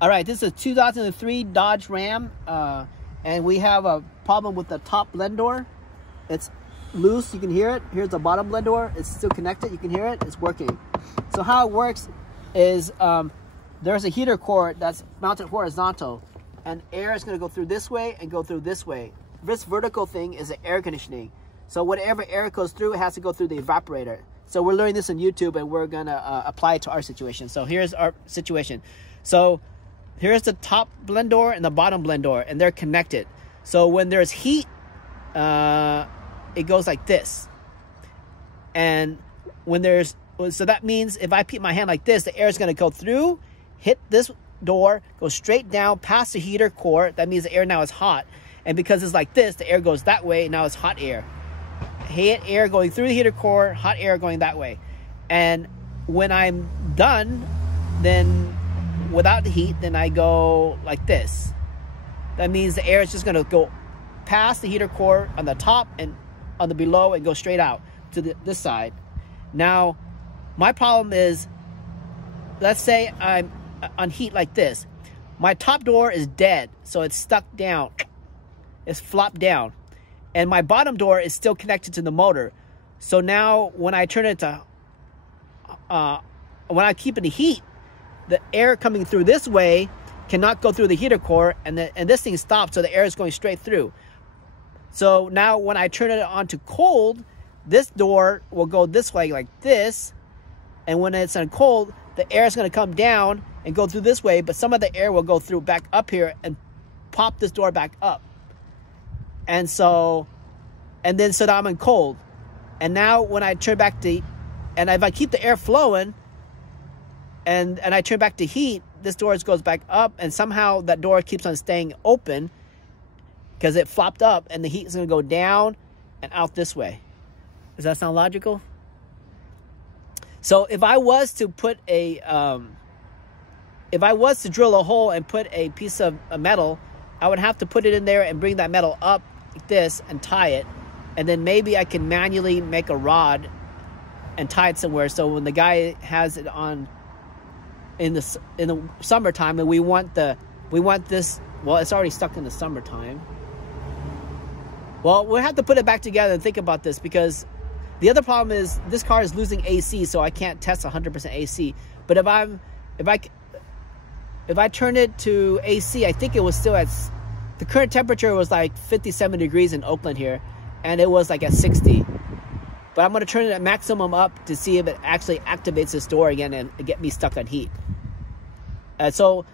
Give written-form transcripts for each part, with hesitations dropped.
All right, this is a 2003 Dodge Ram, and we have a problem with the top blend door. It's loose, you can hear it. Here's the bottom blend door. It's still connected, you can hear it. It's working. So how it works is there's a heater core that's mounted horizontal, and air is going to go through this way and go through this way. This vertical thing is the air conditioning. So whatever air goes through, it has to go through the evaporator. So we're learning this on YouTube, and we're going to apply it to our situation. So here's our situation. So here's the top blend door and the bottom blend door, and they're connected. So when there's heat, it goes like this. And when there's, so that means if I keep my hand like this, the air is going to go through, hit this door, go straight down past the heater core. That means the air now is hot. And because it's like this, the air goes that way. Now it's hot air. Hot air going through the heater core, hot air going that way. And when I'm done, then without the heat, then I go like this. That means the air is just going to go past the heater core on the top and on the below and go straight out to this side. Now, my problem is, let's say I'm on heat like this. My top door is dead, so it's stuck down. It's flopped down. And my bottom door is still connected to the motor. So now when I turn it to, when I keep it in heat, the air coming through this way cannot go through the heater core, and this thing stops, so the air is going straight through. So now when I turn it on to cold, this door will go this way like this, and when it's on cold, the air is going to come down and go through this way, but some of the air will go through back up here and pop this door back up. And so now I'm in cold. And now when I turn back to, and if I keep the air flowing, and I turn back to heat, this door goes back up, and somehow that door keeps on staying open because it flopped up, and the heat is going to go down and out this way. Does that sound logical? So if I was to put a, if I was to drill a hole and put a piece of metal, I would have to put it in there and bring that metal up like this and tie it, and then maybe I can manually make a rod and tie it somewhere. So when the guy has it on in the summertime, and we want this, well, it's already stuck in the summertime. Well, we'll have to put it back together and think about this, because the other problem is this car is losing AC, so I can't test 100% AC. But if I turn it to AC, I think it was still at, the current temperature was like 57 degrees in Oakland here, and it was like at 60. But I'm going to turn it at maximum up to see if it actually activates this door again and get me stuck on heat. So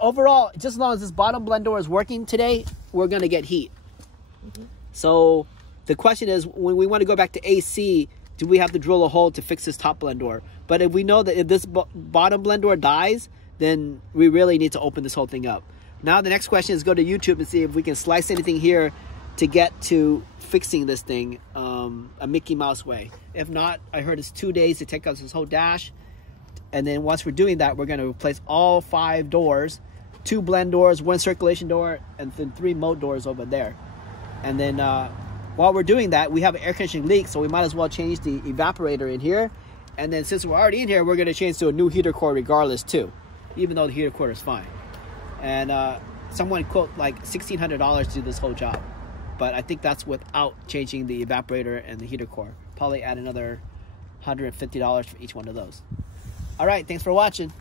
overall, just as long as this bottom blend door is working today, we're going to get heat. So the question is, when we want to go back to AC, do we have to drill a hole to fix this top blend door? But if we know that if this bottom blend door dies, then we really need to open this whole thing up. Now the next question is go to YouTube and see if we can slice anything here to get to fixing this thing a Mickey Mouse way. If not, I heard it's 2 days to take out this whole dash. And then once we're doing that, we're going to replace all 5 doors, 2 blend doors, 1 circulation door, and then 3 mode doors over there. And then while we're doing that, we have an air conditioning leak, so we might as well change the evaporator in here. And then since we're already in here, we're going to change to a new heater core regardless too, even though the heater core is fine. And someone quote like $1,600 to do this whole job. But I think that's without changing the evaporator and the heater core. Probably add another $150 for each one of those. All right, thanks for watching.